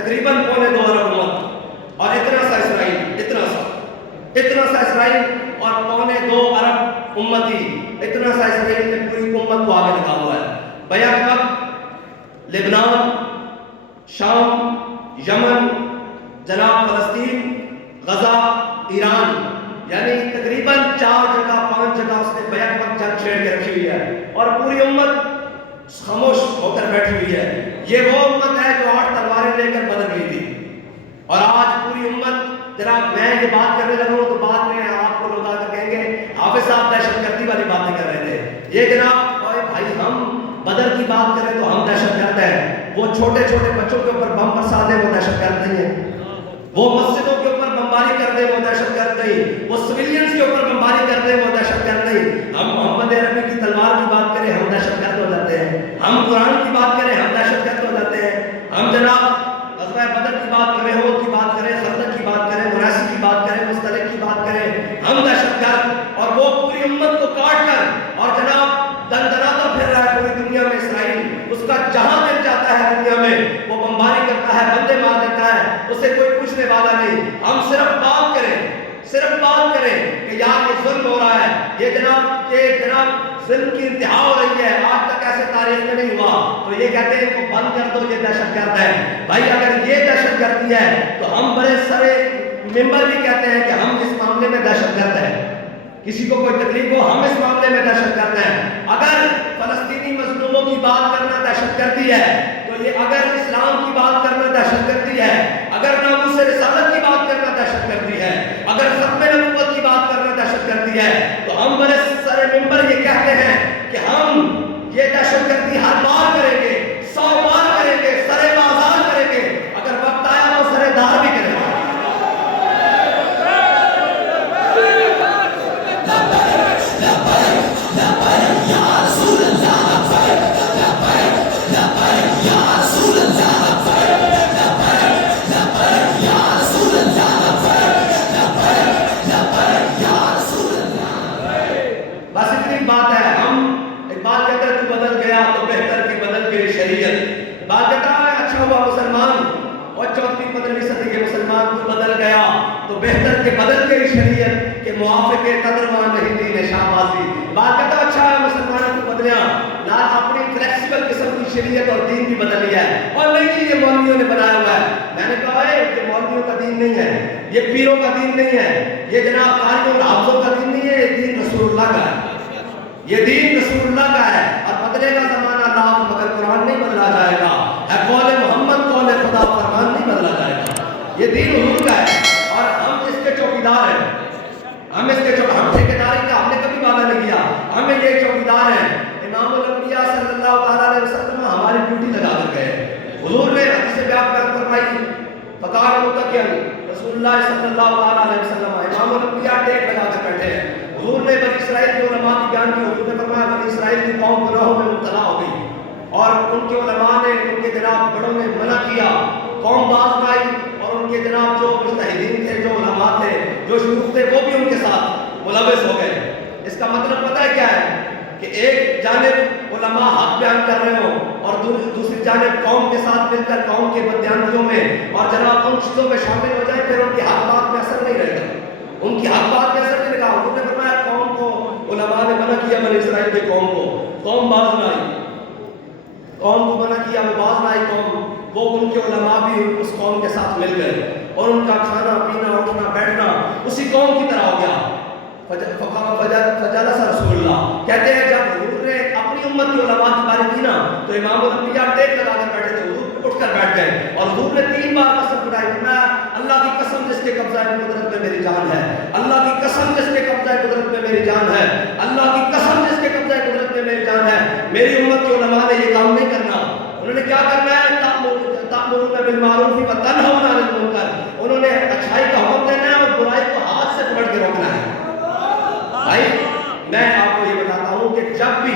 تقریباً 2.25 ارب امت اور اتنا سا اسرائیل، اتنا سا اسرائیل اور 2.25 ارب امتی، اتنا سا اسرائیل نے پوری امت کو آگے لگا ہوا ہے۔ بیک وقت لبنان، شام، یمن، جناب فلسطین، غزہ، ایران، یعنی تقریباً 4 جگہ 5 جگہ اس نے بیک وقت جنگ چھیڑ کے رکھی ہوئی ہے اور پوری امت خاموش ہو کر بیٹھی ہوئی ہے۔ یہ وہ امت ہے جو 8 تلواریں لے کر بدر گئی تھی، اور آج پوری امت، جناب میں یہ بات کرنے لگا ہوں تو بعد میں آپ کو لوگ آ کر کہیں گے حافظ صاحب دہشت گردی والی باتیں کر رہے تھے۔ یہ جناب اوے بھائی، ہم بدر کی بات کریں تو ہم دہشت گرد ہیں، وہ چھوٹے چھوٹے بچوں کے اوپر بم برسا دیں وہ دہشت گرد نہیں ہے، وہ مسجدوں کے اوپر بمباری کر دیں وہ دہشت گرد نہیں، وہ سویلینز کے اوپر بمباری کر دیں وہ دہشت گرد نہیں۔ ہم محمد عربی کی تلوار کی بات کریں ہم دہشت گرد ہو جاتے ہیں، ہم قرآن کی بات کریں ہم دہشت گرد ہو جاتے ہیں، ہم جناب غزوہ بدر کی بات کریں، احد کی بات کریں، خندق کی بات کریں، مراسی کی بات کریں، مستلق کی بات کریں، ہم دہشت گرد، اور وہ پوری امت کو کاٹ کر اور جناب دندناتا پھر رہا ہے پوری دنیا میں اسرائیل، اس کا جہاں مل جاتا ہے دنیا میں وہ بمباری کرتا ہے، بندے مار دیتا ہے، اسے کوئی پوچھنے والا نہیں۔ ہم صرف بات کریں کہ یار یہ ظلم ہو رہا ہے، یہ جناب ظلم کی انتہا ہو رہی ہے، آج تک ایسے تاریخ میں نہیں ہوا، تو یہ کہتے ہیں کہ بند کر دو یہ دہشت گرد ہے۔ بھائی اگر یہ دہشت گردی ہے تو ہم بڑے سارے ممبر بھی کہتے ہیں کہ ہم اس معاملے میں دہشت گرد ہیں، کسی کو کوئی تکلیف ہو ہم اس معاملے میں دہشت گرد ہیں۔ اگر فلسطینی مظلوموں کی بات کرنا دہشت گردی ہے تو یہ اگر اسلام کی بات کرنا دہشت گردی ہے، اگر ناموس رسالت کی بات کرنا دہشت گردی ہے، اگر ختم نبوت کی بات کرنا دہشت گردی ہے، تو ہم بڑے سارے ممبر یہ کہتے ہیں کہ ہم یہ دہشت گردی ہر بار کریں گے، 100 بار کریں گے، سرے بازار کریں گے، اگر وقت آیا تو سرے دار بھی کریں گے۔ بس اتنی بات ہے۔ ہم ایک بات کہتے ہیں تو بدل گیا تو بہتر کی بدل گئی شریعت، بات کہتا ہے اچھا ہوا مسلمان اور 14ویں 15ویں صدی کے مسلمان تو بدل گیا تو بہتر کے بدل گئی شریعت کے موافق قدرمان نہیں دین شاہبازی، بات کہتا ہے اچھا ہے مسلمانوں کو بدلیا نہ اپنی فلیکسیبل قسم کی شریعت اور دین بھی بدل لیا ہے، اور نہیں جی یہ مولویوں نے بنایا ہوا ہے۔ میں نے کہا ہے کہ مولویوں کا دین نہیں ہے، یہ پیروں کا دین نہیں ہے، یہ جناب قاریوں اور حافظوں کا دین نہیں ہے، یہ دین رسول اللہ کا ہے، یہ دین رسول اللہ کا ہے، اور بدلے کا زمانہ لاکھ مگر قرآن نہیں بدلا جائے گا، ہے قول محمد قول خدا فرمان نہیں بدلا جائے گا، یہ دین حضور کا ہے، اور ہم اس کے چوکیدار ہیں، ہم ٹھیکیداری کا ہم نے کبھی وعدہ نہیں کیا، ہم یہ چوکیدار ہیں۔ امام الانبیاء صلی اللہ علیہ وسلم ہماری ڈیوٹی لگا کر گئے، حضور نے حدیث بیان بیان فرمائی فقال متقین رسول اللہ صلی اللہ علیہ وسلم، امام الانبیاء ٹیک لگا کر بیٹھے ہیں، حضور نے بنی اسرائیل کے علماء کی بیان کی، حضور نے فرمایا بنی اسرائیل کی قوم گناہوں میں مبتلا ہو گئی اور ان کے علماء نے ان کے جناب بڑوں نے منع کیا، قوم باز نہ آئی، اور ان کے جناب جو مجتہدین تھے، جو علماء تھے، جو شیوخ تھے، وہ بھی ان کے ساتھ ملوث ہو گئے۔ اس کا مطلب پتہ ہے کیا ہے کہ ایک جانب علماء حق بیان کر رہے ہوں اور دوسری جانب قوم کے ساتھ مل کر قوم کے بدیانتیوں میں اور جناب ان چیزوں میں شامل ہو جائیں، پھر ان کی حق بات میں اثر نہیں رہے گا، ان کی حق بات میں اثر نہیں رہے گا۔ حضور نے فرمایا قوم کو علماء نے منع کیا، بنی اسرائیل کی قوم کو، قوم باز نہ آئی، قوم کو منع کیا، وہ باز نہ آئی قوم، وہ ان کے علماء بھی اس قوم کے ساتھ مل گئے اور ان کا کھانا پینا اٹھنا بیٹھنا اسی قوم کی طرح ہو گیا۔ فجلس رسول اللہ، کہتے ہیں جب حضور نے اپنی امت کی علماء کی باری کی نا تو امام الانبیاء ٹیک لگا کر بیٹھے تھے، حضور اٹھ کر بیٹھ گئے اور حضور نے 3 بار قسم اٹھائی، فرمایا اللہ کی قسم جس کے قبضہ قدرت میں میری جان ہے، اللہ کی قسم جس کے قبضہ قدرت میں میری جان ہے، اللہ کی قسم جس کے قبضہ قدرت میں میری جان ہے، میری امت کے علماء نے یہ کام نہیں کرنا۔ انہوں نے کیا کرنا ہے؟ تأمرون بالمعروف وتنہون عن المنکر، انہوں نے اچھائی کا حکم دینا ہے اور برائی کو ہاتھ سے پکڑ کے روکنا ہے۔ بھائی میں آپ کو یہ بتاتا ہوں کہ جب بھی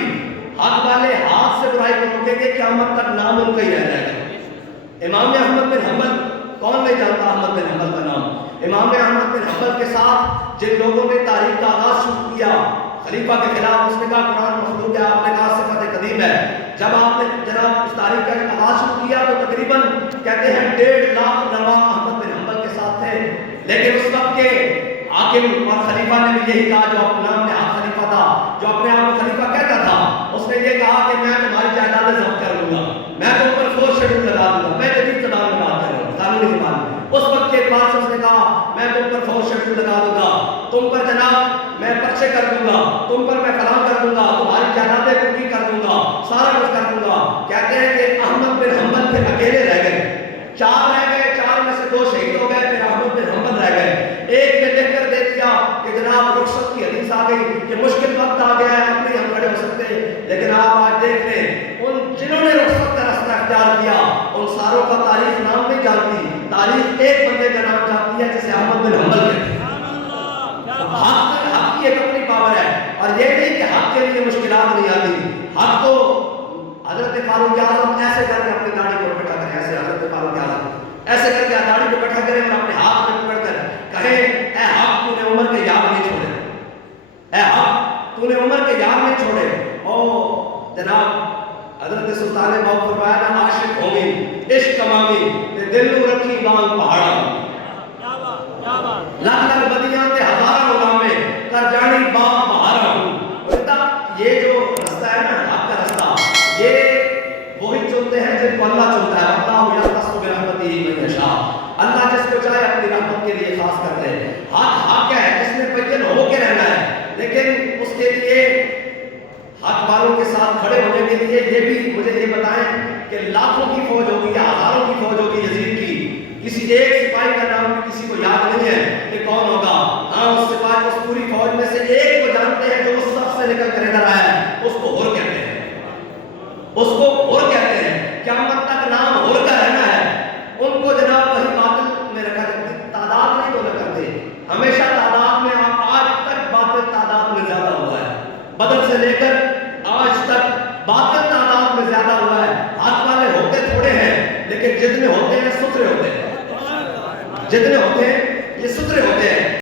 حق والے ہاتھ سے برائی کو روکیں گے قیامت تک نام ان کا ہی رہ جائے گا۔ امام احمد بن حنبل، کون نہیں جانتا احمد بن حنبل کا نام؟ امام احمد بن حنبل کے ساتھ جن لوگوں نے تاریخ کا آغاز شروع کیا خلیفہ کے خلاف، اس نے کہا قرآن مخلوق ہے، آپ نے کہا صفت قدیم ہے، جب آپ نے جناب اس تاریخ کا آغاز شروع کیا تو تقریباً کہتے ہیں 1.5 لاکھ علماء احمد بن حنبل کے ساتھ تھے، لیکن اس وقت کے حاکم اور خلیفہ نے بھی یہی کہا، جو اپنا نام نہاد خلیفہ تھا، جو اپنے آپ کو خلیفہ کہتا تھا، اس نے یہ کہا کہ میں تمہاری جائیدادیں ضبط کر لوں گا، میں تم پر فورس شیڈول لگا دوں گا، میں جدید زبان میں بات کر رہا ہوں، قانونی زبان میں۔ اس وقت کے اعتبار سے اس نے کہا میں تم پر فورس شیڈول لگا دوں گا، تم پر جناب میں پرچے کر دوں گا، تم پر میں فلاں کر دوں گا، تمہاری جائیدادیں پوری کر دوں گا، سارا کچھ کر دوں گا۔ کہتے ہیں کہ احمد بن حنبل پھر اکیلے رہ گئے، 4 رہ گئے، 4 میں سے 2 شہید ہو گئے، پھر احمد بن حنبل رہ گئے۔ ایک نے لکھ کر دے دیا کہ جناب رخصت کی حدیث آ گئی کہ مشکل وقت آ گیا ہے، اب نہیں ہم کھڑے ہو سکتے، لیکن آپ آج دیکھ لیں ان جنہوں نے رخصت کا رستہ اختیار کیا ان ساروں کا تاریخ نام نہیں جانتی، تاریخ ایک بندے کا نام جانتی ہے جسے احمد بن حنبل کہتے ہیں۔ حق کی ایک اپنی پاور ہے، اور یہ نہیں کہ حق کے لیے مشکلات نہیں آتی۔ حق تو حضرت فاروق اعظم ایسے کر کے اپنی داڑھی کو اکٹھا کریں، ایسے حضرت فاروق اعظم ایسے کر کے داڑھی کو اکٹھا کریں اور اپنے ہاتھ میں پکڑ کر کہیں اے حق تو نے عمر کے یاد نہیں چھوڑے، اے حق تو نے عمر کے یاد نہیں چھوڑے۔ او جناب حضرت سلطان باؤ فرمایا نا عاشق ہومی عشق کمامی تے دل نو رکھی وانگ پہاڑا، لاکھ لاکھ بدیاں تے ہزاراں غلامے کر جانی باغ بہارا ہوں۔ یہ جو رستہ ہے نا حق کا رستہ، یہ وہی چنتے ہیں جن کو اللہ چنتا ہے۔ اللہ یختص برحمتہ من یشاء، اللہ جس کو چاہے اپنی رحمت کے لیے خاص کرتے ہیں۔ حق حق ہے، جس نے بین ہو کے رہنا ہے، لیکن اس کے لیے حق والوں کے ساتھ کھڑے ہونے کے لیے یہ بھی مجھے یہ بتائیں کہ لاکھوں کی فوج ہوگی یا ہزاروں کی فوج ہوگی یزید کی، کسی ایک سپاہی کا نام بھی کسی کو یاد نہیں ہے کہ کون ہوگا۔ ہاں اس سپاہی اس پوری فوج میں سے ایک کو جانتے ہیں جو اس صف سے نکل کر ادھر آیا ہے، اس کو ہور کہتے ہیں، اس کو ہور کہتے ہیں۔ قیامت تک نام ہور کا رہنا ہے۔ ان کو جناب وہی باطل میں رکھا جاتا ہے، تعداد نہیں تو نہ کرتے، ہمیشہ تعداد میں آج تک باطل تعداد میں زیادہ ہوا ہے، بدر سے لے کر آج تک باطل تعداد میں زیادہ ہوا ہے۔ حق والے ہوتے تھوڑے ہیں، لیکن جتنے ہوتے ہیں ستھرے ہوتے ہیں، جتنے ہوتے ہیں یہ ستھرے ہوتے ہیں۔